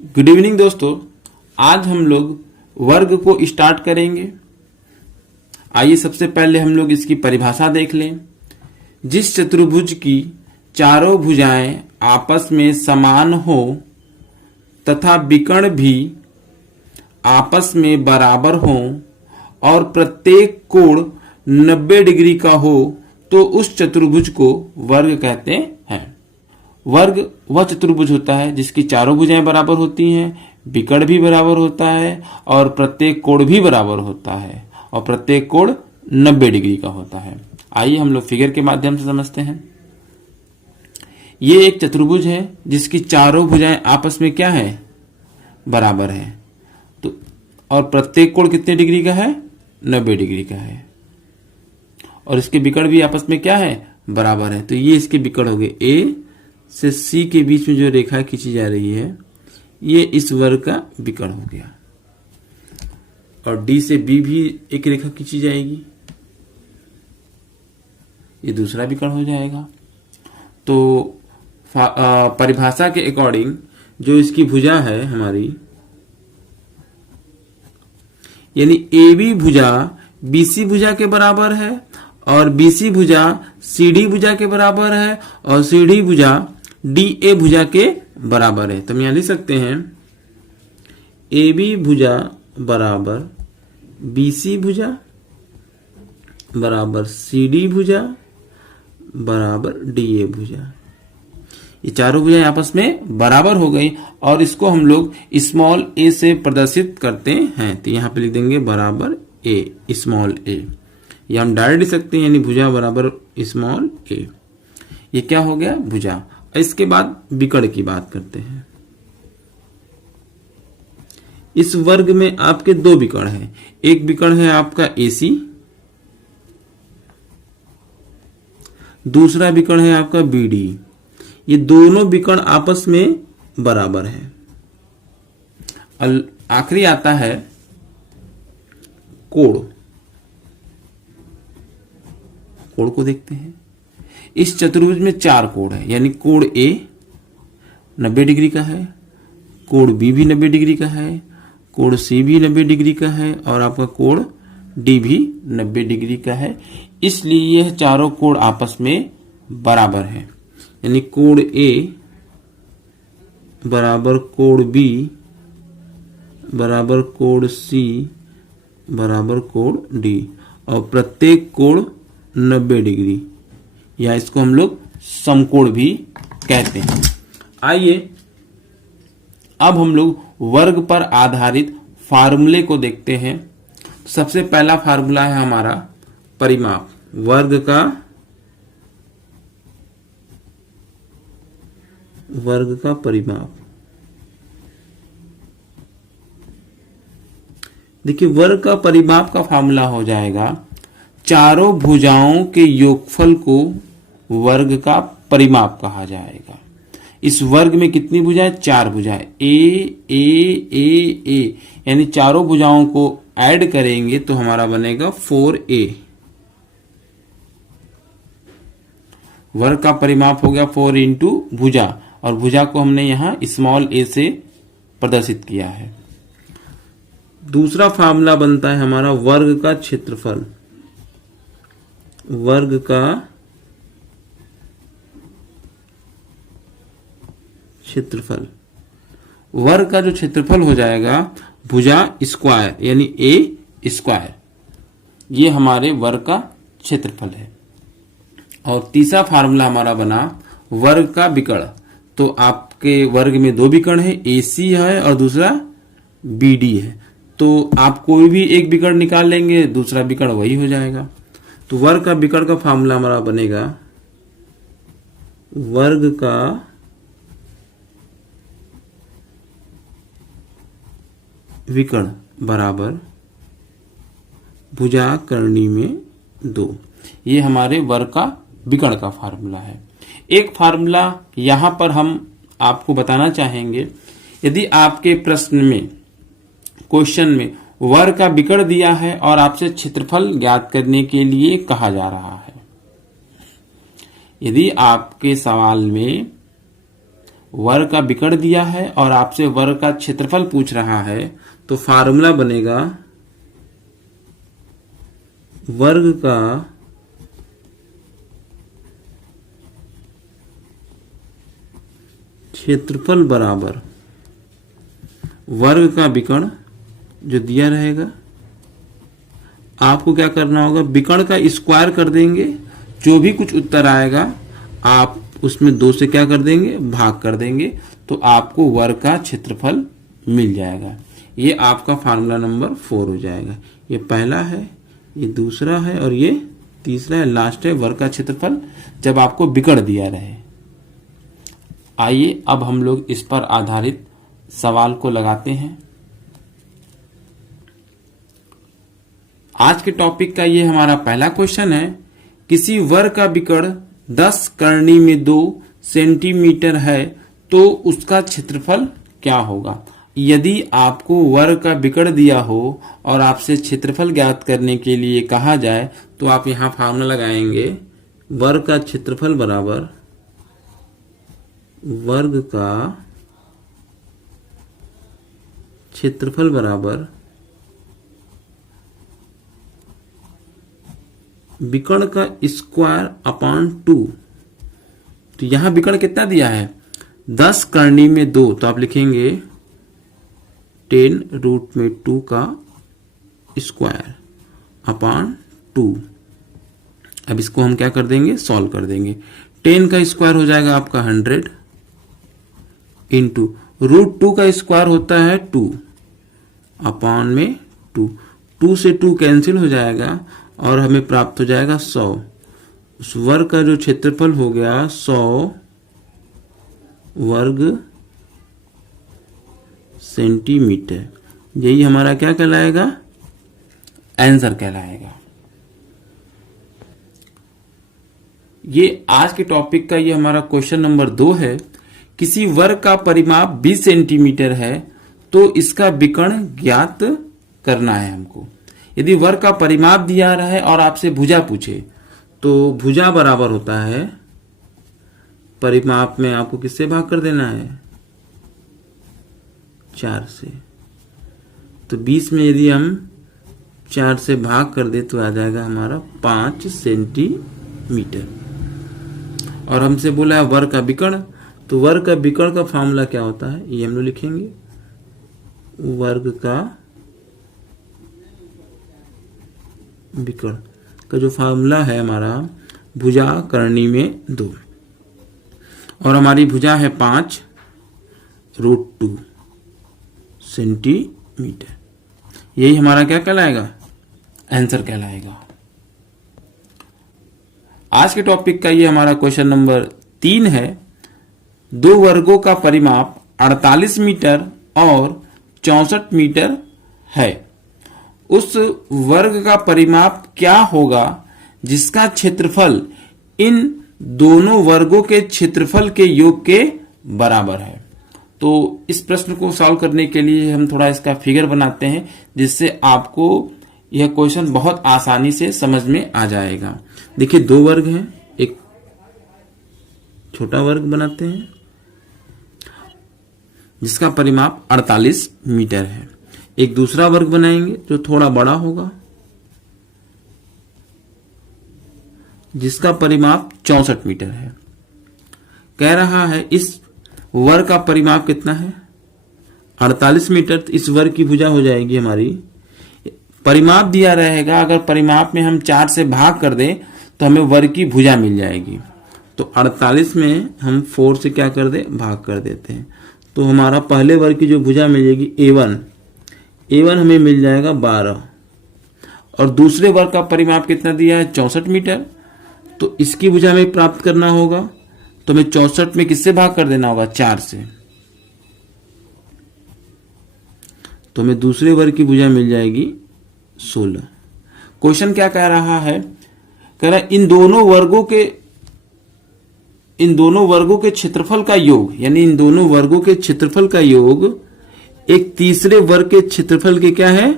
Good evening दोस्तों, आज हम लोग वर्ग को स्टार्ट करेंगे। आइए सबसे पहले हम लोग इसकी परिभाषा देख लें। जिस चतुर्भुज की चारों भुजाएं आपस में समान हो तथा विकर्ण भी आपस में बराबर हो और प्रत्येक कोण 90 डिग्री का हो तो उस चतुर्भुज को वर्ग कहते हैं। वर्ग वह चतुर्भुज होता है जिसकी चारों भुजाएं बराबर होती हैं, विकर्ण भी बराबर होता है और प्रत्येक कोण भी बराबर होता है और प्रत्येक कोण 90 डिग्री का होता है। आइए हम लोग फिगर के माध्यम से समझते हैं। ये एक चतुर्भुज है जिसकी चारों भुजाएं आपस में क्या है, बराबर है। तो और प्रत्येक कोण कितने डिग्री का है, 90 डिग्री का है और इसके विकर्ण भी आपस में क्या है, बराबर है। तो ये इसके विकर्ण हो गए। ए से सी के बीच में जो रेखा खींची जा रही है ये इस वर्ग का विकर्ण हो गया और डी से बी भी एक रेखा खींची जाएगी, ये दूसरा विकर्ण हो जाएगा। तो परिभाषा के अकॉर्डिंग जो इसकी भुजा है हमारी, यानी ए बी भुजा बीसी भुजा के बराबर है और बीसी भुजा सीडी भुजा के बराबर है और सीडी भुजा डी ए भुजा के बराबर है। तो हम यहां लिख सकते हैं ए बी भुजा बराबर बीसी भुजा बराबर सीडी भुजा बराबर डी ए भुजा। ये चारों भुजाएं आपस में बराबर हो गई और इसको हम लोग स्मॉल ए से प्रदर्शित करते हैं। तो यहां पे लिख देंगे बराबर ए, स्मॉल ए। ये हम डायरेक्ट लिख सकते हैं, यानी भुजा बराबर स्मॉल ए। ये क्या हो गया, भुजा। इसके बाद विकर्ण की बात करते हैं। इस वर्ग में आपके दो विकर्ण हैं। एक विकर्ण है आपका AC, दूसरा विकर्ण है आपका BD। ये दोनों विकर्ण आपस में बराबर है। आखिरी आता है कोण। कोण को देखते हैं। इस चतुर्भुज में चार कोण है, यानी कोण A 90 डिग्री का है, कोण B भी 90 डिग्री का है, कोण C भी 90 डिग्री का है और आपका कोण D भी 90 डिग्री का है। इसलिए यह चारों कोण आपस में बराबर है, यानी कोण A बराबर कोण B बराबर कोण C बराबर कोण D और प्रत्येक कोण 90 डिग्री, या इसको हम लोग समकोण भी कहते हैं। आइए अब हम लोग वर्ग पर आधारित फार्मूले को देखते हैं। सबसे पहला फार्मूला है हमारा परिमाप। वर्ग का परिमाप। देखिए, वर्ग का परिमाप का फार्मूला हो जाएगा चारों भुजाओं के योगफल को वर्ग का परिमाप कहा जाएगा। इस वर्ग में कितनी भुजाएं, चार भुजाएं, ए, यानी चारों भुजाओं को ऐड करेंगे तो हमारा बनेगा 4A। वर्ग का परिमाप हो गया 4 इंटू भुजा और भुजा को हमने यहां स्मॉल a से प्रदर्शित किया है। दूसरा फार्मूला बनता है हमारा वर्ग का क्षेत्रफल। वर्ग का क्षेत्रफल, वर्ग का जो क्षेत्रफल हो जाएगा भुजा स्क्वायर, यानी A स्क्वायर, ये हमारे वर्ग का क्षेत्रफल है। और तीसरा फार्मूला हमारा बना वर्ग का विकर्ण। तो आपके वर्ग में दो विकर्ण है, AC है और दूसरा BD है। तो आप कोई भी एक विकर्ण निकाल लेंगे, दूसरा विकर्ण वही हो जाएगा। तो वर्ग का विकर्ण का फार्मूला हमारा बनेगा वर्ग का विकर्ण बराबर भुजा करनी में 2। ये हमारे वर्ग का विकर्ण का फार्मूला है। एक फार्मूला यहां पर हम आपको बताना चाहेंगे। यदि आपके प्रश्न में, क्वेश्चन में वर्ग का विकर्ण दिया है और आपसे क्षेत्रफल ज्ञात करने के लिए कहा जा रहा है, यदि आपके सवाल में वर्ग का विकर्ण दिया है और आपसे वर्ग का क्षेत्रफल पूछ रहा है, तो फार्मूला बनेगा वर्ग का क्षेत्रफल बराबर वर्ग का विकर्ण जो दिया रहेगा। आपको क्या करना होगा, विकर्ण का स्क्वायर कर देंगे, जो भी कुछ उत्तर आएगा आप उसमें 2 से क्या कर देंगे, भाग कर देंगे, तो आपको वर्ग का क्षेत्रफल मिल जाएगा। ये आपका फार्मूला नंबर 4 हो जाएगा। ये पहला है, ये दूसरा है और ये तीसरा है, लास्ट है वर्ग का क्षेत्रफल जब आपको विकर्ण दिया रहे। आइए अब हम लोग इस पर आधारित सवाल को लगाते हैं। आज के टॉपिक का ये हमारा पहला क्वेश्चन है, किसी वर्ग का विकर्ण 10 करनी में 2 सेंटीमीटर है तो उसका क्षेत्रफल क्या होगा। यदि आपको वर्ग का विकर्ण दिया हो और आपसे क्षेत्रफल ज्ञात करने के लिए कहा जाए तो आप यहां फार्मूला लगाएंगे, वर्ग का क्षेत्रफल बराबर वर्ग का क्षेत्रफल बराबर विकर्ण का स्क्वायर अपॉन 2। तो यहां विकर्ण कितना दिया है, 10 करनी में 2, तो आप लिखेंगे 10 रूट में 2 का स्क्वायर अपॉन 2। अब इसको हम क्या कर देंगे, सॉल्व कर देंगे। 10 का स्क्वायर हो जाएगा आपका 100 इंटू रूट 2 का स्क्वायर होता है 2 अपॉन में 2 से 2 कैंसिल हो जाएगा और हमें प्राप्त हो जाएगा 100। उस वर्ग का जो क्षेत्रफल हो गया 100 वर्ग सेंटीमीटर, यही हमारा क्या कहलाएगा, आंसर कहलाएगा। ये आज के टॉपिक का ये हमारा क्वेश्चन नंबर 2 है। किसी वर्ग का परिमाप 20 सेंटीमीटर है तो इसका विकर्ण ज्ञात करना है हमको। यदि वर्ग का परिमाप दिया रहा है और आपसे भुजा पूछे तो भुजा बराबर होता है, परिमाप में आपको किससे भाग कर देना है, 4 से। तो 20 में यदि हम 4 से भाग कर दे तो आ जाएगा हमारा 5 सेंटीमीटर। और हमसे बोला है वर्ग का विकर्ण, तो वर्ग का विकर्ण का फॉर्मूला क्या होता है, ये हम लोग लिखेंगे, वर्ग का विकर्ण का जो फार्मूला है हमारा भुजा करनी में 2 और हमारी भुजा है 5 रूट 2 सेंटीमीटर। यही हमारा क्या कहलाएगा, आंसर कहलाएगा। आज के टॉपिक का ये हमारा क्वेश्चन नंबर 3 है। 2 वर्गों का परिमाप 48 मीटर और 64 मीटर है। उस वर्ग का परिमाप क्या होगा जिसका क्षेत्रफल इन दोनों वर्गों के क्षेत्रफल के योग के बराबर है। तो इस प्रश्न को सॉल्व करने के लिए हम थोड़ा इसका फिगर बनाते हैं, जिससे आपको यह क्वेश्चन बहुत आसानी से समझ में आ जाएगा। देखिए 2 वर्ग हैं, एक छोटा वर्ग बनाते हैं जिसका परिमाप 48 मीटर है। एक दूसरा वर्ग बनाएंगे जो थोड़ा बड़ा होगा जिसका परिमाप 64 मीटर है। कह रहा है इस वर्ग का परिमाप कितना है, 48 मीटर। तो इस वर्ग की भुजा हो जाएगी हमारी, परिमाप दिया रहेगा, अगर परिमाप में हम 4 से भाग कर दें तो हमें वर्ग की भुजा मिल जाएगी। तो 48 में हम 4 से क्या कर दे, भाग कर देते हैं, तो हमारा पहले वर्ग की जो भुजा मिलेगी A1 हमें मिल जाएगा 12 और दूसरे वर्ग का परिमाप कितना दिया है, 64 मीटर। तो इसकी भुजा में प्राप्त करना होगा, तो हमें 64 में किससे भाग कर देना होगा, 4 से। तो हमें दूसरे वर्ग की भुजा मिल जाएगी 16। क्वेश्चन क्या कह रहा है, कह रहा है इन दोनों वर्गों के क्षेत्रफल का योग, यानी इन दोनों वर्गों के क्षेत्रफल का योग एक तीसरे वर्ग के क्षेत्रफल के क्या है,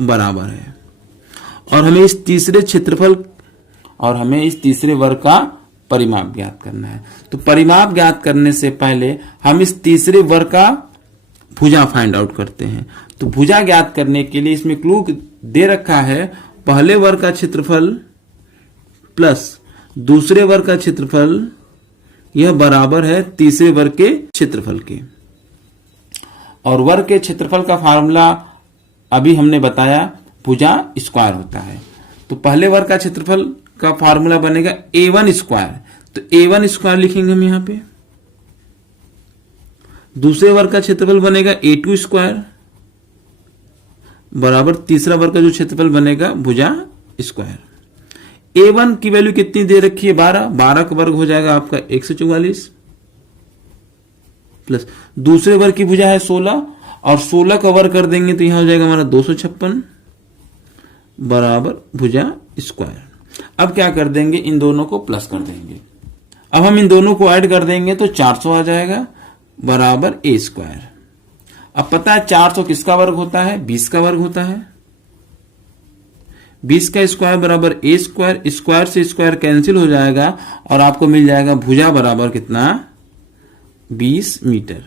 बराबर है। और हमें इस तीसरे वर्ग का परिमाप ज्ञात करना है। तो परिमाप ज्ञात करने से पहले हम इस तीसरे वर्ग का भुजा फाइंड आउट करते हैं। तो भुजा ज्ञात करने के लिए इसमें क्लू दे रखा है, पहले वर्ग का क्षेत्रफल प्लस दूसरे वर्ग का क्षेत्रफल, यह बराबर है तीसरे वर्ग के क्षेत्रफल के। और वर्ग के क्षेत्रफल का फार्मूला अभी हमने बताया, भुजा स्क्वायर होता है। तो पहले वर्ग का क्षेत्रफल का फार्मूला बनेगा a1 स्क्वायर, तो a1 स्क्वायर लिखेंगे हम यहां पे। दूसरे वर्ग का क्षेत्रफल बनेगा a2 स्क्वायर बराबर तीसरा वर्ग का जो क्षेत्रफल बनेगा भुजा स्क्वायर। a1 की वैल्यू कितनी दे रखी है, 12 का वर्ग हो जाएगा आपका 144 प्लस दूसरे वर्ग की भुजा है 16 और 16 का वर्ग कर देंगे तो यहां हो जाएगा हमारा 256 बराबर भुजा स्क्वायर। अब क्या कर देंगे, इन दोनों को प्लस कर देंगे। अब हम इन दोनों को ऐड कर देंगे तो 400 आ जाएगा बराबर a स्क्वायर। अब पता है 400 किसका वर्ग होता है, 20 का वर्ग होता है। 20 का स्क्वायर बराबर a स्क्वायर, स्क्वायर से स्क्वायर कैंसिल हो जाएगा और आपको मिल जाएगा भुजा बराबर कितना, 20 मीटर।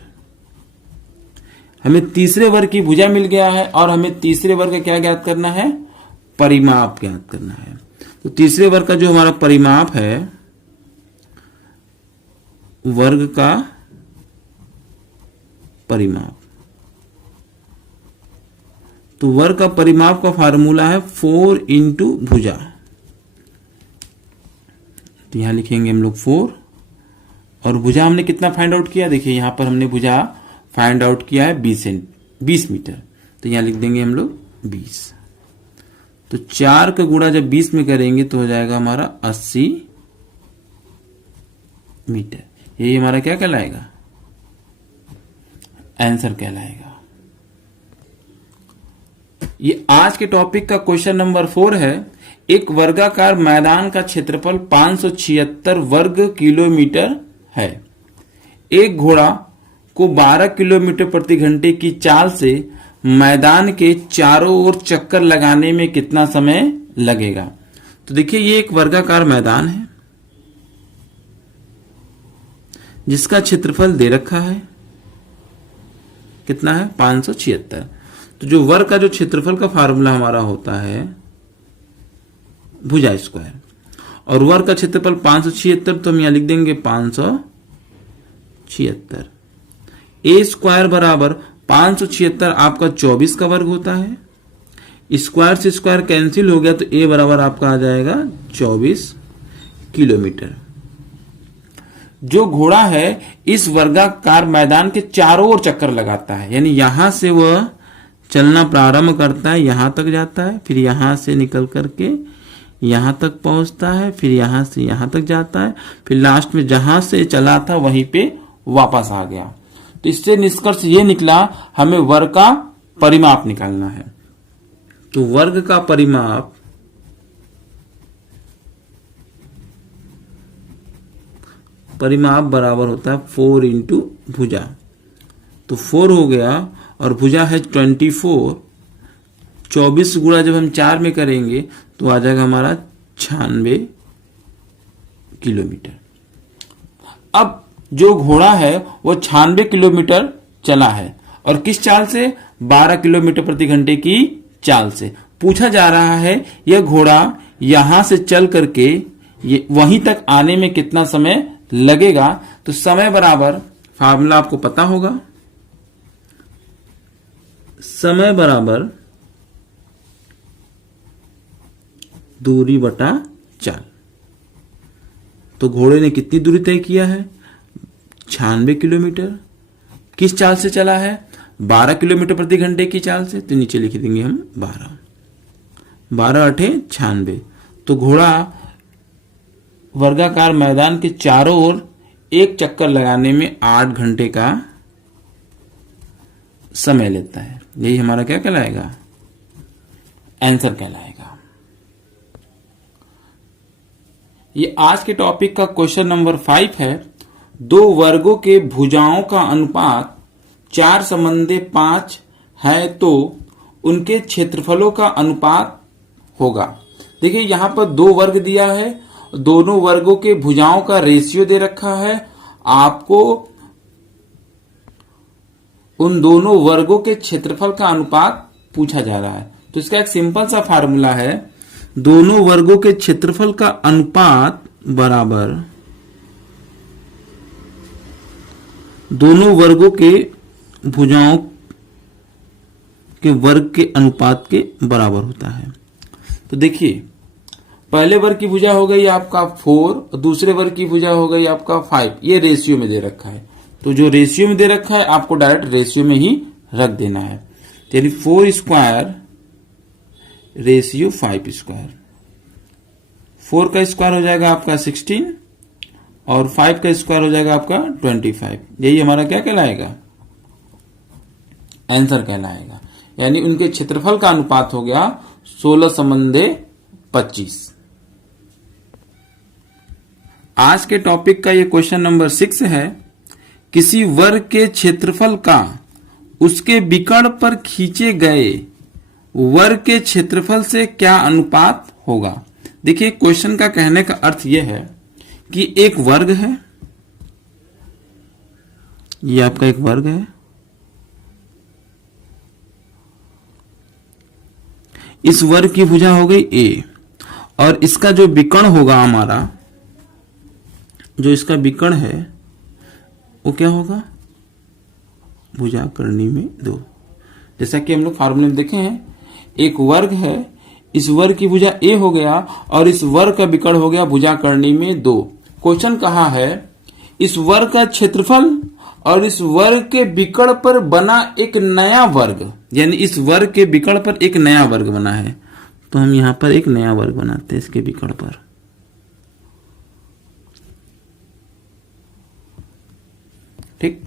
हमें तीसरे वर्ग की भुजा मिल गया है और हमें तीसरे वर्ग का क्या ज्ञात करना है, परिमाप ज्ञात करना है। तो तीसरे वर्ग का जो हमारा परिमाप है, वर्ग का परिमाप, तो वर्ग का परिमाप का फार्मूला है 4 इंटू भुजा। तो यहां लिखेंगे हम लोग 4 और भुजा हमने कितना फाइंड आउट किया, देखिए यहां पर हमने भुजा फाइंड आउट किया है 20 मीटर। तो यहां लिख देंगे हम लोग 20। तो 4 का गुणा जब 20 में करेंगे तो हो जाएगा हमारा 80 मीटर। यही हमारा क्या कहलाएगा, आंसर कहलाएगा। ये आज के टॉपिक का क्वेश्चन नंबर 4 है। एक वर्गाकार मैदान का क्षेत्रफल 576 वर्ग किलोमीटर है। एक घोड़ा को 12 किलोमीटर प्रति घंटे की चाल से मैदान के चारों ओर चक्कर लगाने में कितना समय लगेगा। तो देखिए ये एक वर्गाकार मैदान है जिसका क्षेत्रफल दे रखा है, कितना है 576। तो जो वर्ग का जो क्षेत्रफल का फार्मूला हमारा होता है भुजा स्क्वायर, और वर्ग का क्षेत्रफल 576 तो हम यहां लिख देंगे 576। ए स्क्वायर बराबर 576 आपका 24 का वर्ग होता है। स्क्वायर से स्क्वायर कैंसिल हो गया तो ए बराबर आपका आ जाएगा 24 किलोमीटर। जो घोड़ा है इस वर्गाकार मैदान के चारों ओर चक्कर लगाता है, यानी यहां से वह चलना प्रारंभ करता है, यहां तक जाता है, फिर यहां से निकल करके यहां तक पहुंचता है, फिर यहां से यहां तक जाता है, फिर लास्ट में जहां से चला था वहीं पे वापस आ गया। तो इससे निष्कर्ष ये निकला हमें वर्ग का परिमाप निकालना है। तो वर्ग का परिमाप बराबर होता है 4 इंटू भुजा। तो 4 हो गया और भुजा है 24। 24 गुणा जब हम 4 में करेंगे तो आ जाएगा हमारा 96 किलोमीटर। अब जो घोड़ा है वो 96 किलोमीटर चला है और किस चाल से, 12 किलोमीटर प्रति घंटे की चाल से। पूछा जा रहा है यह घोड़ा यहां से चल करके ये वहीं तक आने में कितना समय लगेगा। तो समय बराबर फार्मूला आपको पता होगा, समय बराबर दूरी बटा चाल। तो घोड़े ने कितनी दूरी तय किया है, 96 किलोमीटर। किस चाल से चला है, 12 किलोमीटर प्रति घंटे की चाल से। तो नीचे लिख देंगे हम 12 8 96। तो घोड़ा वर्गाकार मैदान के चारों ओर एक चक्कर लगाने में 8 घंटे का समय लेता है। यही हमारा क्या कहलाएगा, आंसर कहलाएगा। ये आज के टॉपिक का क्वेश्चन नंबर 5 है। दो वर्गों के भुजाओं का अनुपात 4/5 है तो उनके क्षेत्रफलों का अनुपात होगा। देखिए यहां पर 2 वर्ग दिया है दोनों वर्गों के भुजाओं का रेशियो दे रखा है, आपको उन दोनों वर्गों के क्षेत्रफल का अनुपात पूछा जा रहा है। तो इसका एक सिंपल सा फार्मूला है, दोनों वर्गों के क्षेत्रफल का अनुपात बराबर दोनों वर्गों के भुजाओं के वर्ग के अनुपात के बराबर होता है। तो देखिए, पहले वर्ग की भुजा हो गई आपका 4 और दूसरे वर्ग की भुजा हो गई आपका 5। ये रेशियो में दे रखा है, तो जो रेशियो में दे रखा है आपको डायरेक्ट रेशियो में ही रख देना है। यानी 4 स्क्वायर रेशियो 5 स्क्वायर। 4 का स्क्वायर हो जाएगा आपका 16 और 5 का स्क्वायर हो जाएगा आपका 25। यही हमारा क्या कहलाएगा, आंसर कहलाएगा। यानी उनके क्षेत्रफल का अनुपात हो गया 16:25। आज के टॉपिक का ये क्वेश्चन नंबर 6 है, किसी वर्ग के क्षेत्रफल का उसके विकर्ण पर खींचे गए वर्ग के क्षेत्रफल से क्या अनुपात होगा। देखिए, क्वेश्चन का कहने का अर्थ यह है कि एक वर्ग है, ये आपका एक वर्ग है, इस वर्ग की भुजा हो गई a और इसका जो विकर्ण होगा हमारा, जो इसका विकर्ण है वो क्या होगा, भुजा करनी में 2। जैसा कि हम लोग फार्मूले में देखे हैं, एक वर्ग है, इस वर्ग की भुजा a हो गया और इस वर्ग का विकर्ण हो गया भुजा करनी में 2। क्वेश्चन कहा है इस वर्ग का क्षेत्रफल और इस वर्ग के विकर्ण पर बना एक नया वर्ग, यानी इस वर्ग के विकर्ण पर एक नया वर्ग बना है, तो हम यहां पर एक नया वर्ग बनाते हैं इसके विकर्ण पर। ठीक,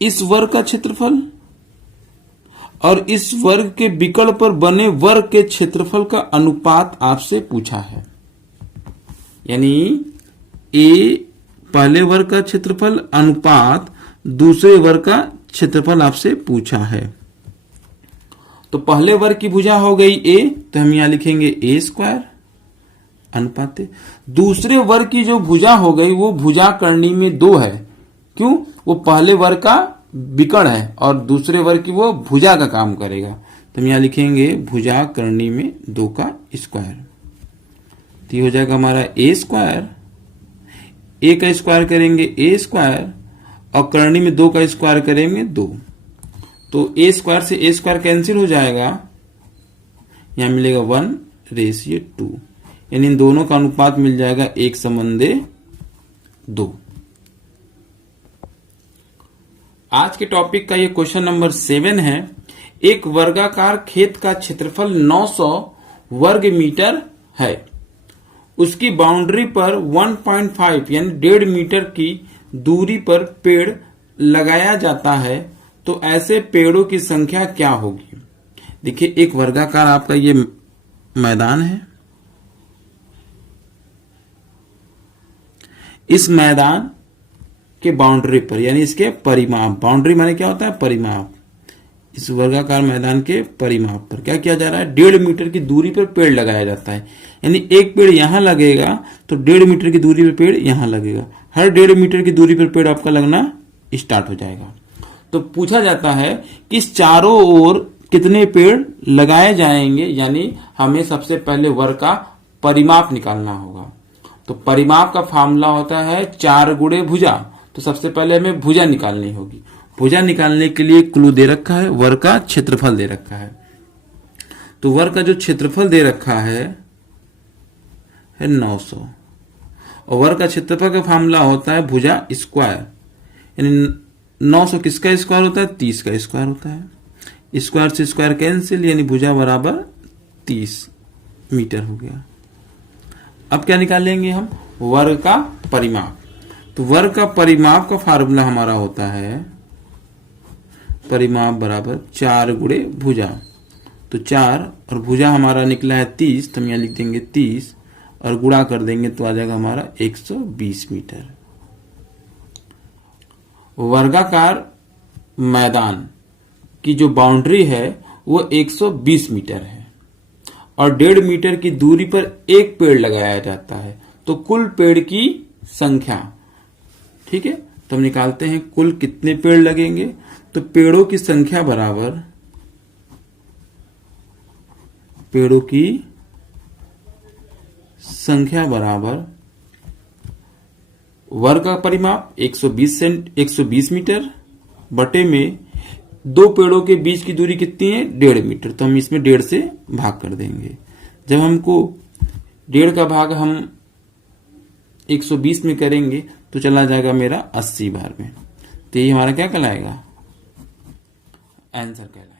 इस वर्ग का क्षेत्रफल और इस वर्ग के विकर्ण पर बने वर्ग के क्षेत्रफल का अनुपात आपसे पूछा है। यानी ए पहले वर्ग का क्षेत्रफल अनुपात दूसरे वर्ग का क्षेत्रफल आपसे पूछा है। तो पहले वर्ग की भुजा हो गई a, तो हम यहां लिखेंगे a स्क्वायर अनुपात। दूसरे वर्ग की जो भुजा हो गई वो भुजा करनी में 2 है, क्यों, वो पहले वर्ग का विकर्ण है और दूसरे वर्ग की वो भुजा का काम करेगा। तो हम यहां लिखेंगे भुजा करनी में 2 का स्क्वायर। तो ये हो जाएगा हमारा a स्क्वायर, a का स्क्वायर करेंगे a स्क्वायर और करनी में 2 का स्क्वायर करेंगे 2। तो a स्क्वायर से a स्क्वायर कैंसिल हो जाएगा, यहां मिलेगा 1:2, यानी इन दोनों का अनुपात मिल जाएगा 1:2। आज के टॉपिक का ये क्वेश्चन नंबर 7 है, एक वर्गाकार खेत का क्षेत्रफल 900 वर्ग मीटर है, उसकी बाउंड्री पर 1.5 यानी 1.5 मीटर की दूरी पर पेड़ लगाया जाता है, तो ऐसे पेड़ों की संख्या क्या होगी। देखिए, एक वर्गाकार आपका ये मैदान है, इस मैदान के बाउंड्री पर यानी इसके परिमाप, बाउंड्री माने क्या होता है, परिमाप, इस वर्गाकार मैदान के परिमाप पर क्या किया जा रहा है, 1.5 मीटर की दूरी पर पेड़ लगाया जाता है। यानी एक पेड़ यहां लगेगा तो 1.5 मीटर की दूरी पर पेड़ यहां लगेगा, हर 1.5 मीटर की दूरी पर पेड़ आपका लगना स्टार्ट हो जाएगा। तो पूछा जाता है कि इस चारों ओर कितने पेड़ लगाए जाएंगे, यानी हमें सबसे पहले वर्ग का परिमाप निकालना होगा। तो परिमाप का फार्मूला होता है 4 गुणे भुजा। तो सबसे पहले हमें भुजा निकालनी होगी। भुजा निकालने के लिए क्लू दे रखा है, वर्ग का क्षेत्रफल दे रखा है। तो वर्ग का जो क्षेत्रफल दे रखा है 900 और वर्ग का क्षेत्रफल का फार्मूला होता है भुजा स्क्वायर, यानी 900 किसका स्क्वायर होता है, 30 का स्क्वायर होता है। स्क्वायर से स्क्वायर कैंसिल, यानी भुजा बराबर 30 मीटर हो गया। अब क्या निकालेंगे हम, वर्ग का परिमाप। तो वर्ग का परिमाप का फार्मूला हमारा होता है परिमाप बराबर 4 गुणे भुजा। तो 4 और भुजा हमारा निकला है 30, तो हम यहां लिख देंगे 30 और गुणा कर देंगे तो आ जाएगा हमारा 120 मीटर। वर्गाकार मैदान की जो बाउंड्री है वो 120 मीटर है और 1.5 मीटर की दूरी पर एक पेड़ लगाया जाता है, तो कुल पेड़ की संख्या, ठीक है, तो हम निकालते हैं कुल कितने पेड़ लगेंगे। तो पेड़ों की संख्या बराबर पेड़ों की संख्या बराबर वर्ग का परिमाप 120 मीटर बटे में 2 पेड़ों के बीच की दूरी कितनी है, 1.5 मीटर, तो हम इसमें 1.5 से भाग कर देंगे। जब हमको 1.5 का भाग हम 120 में करेंगे तो चला जाएगा मेरा 80 बार में, तो ये हमारा क्या कहलाएगा, आंसर कहलाएगा।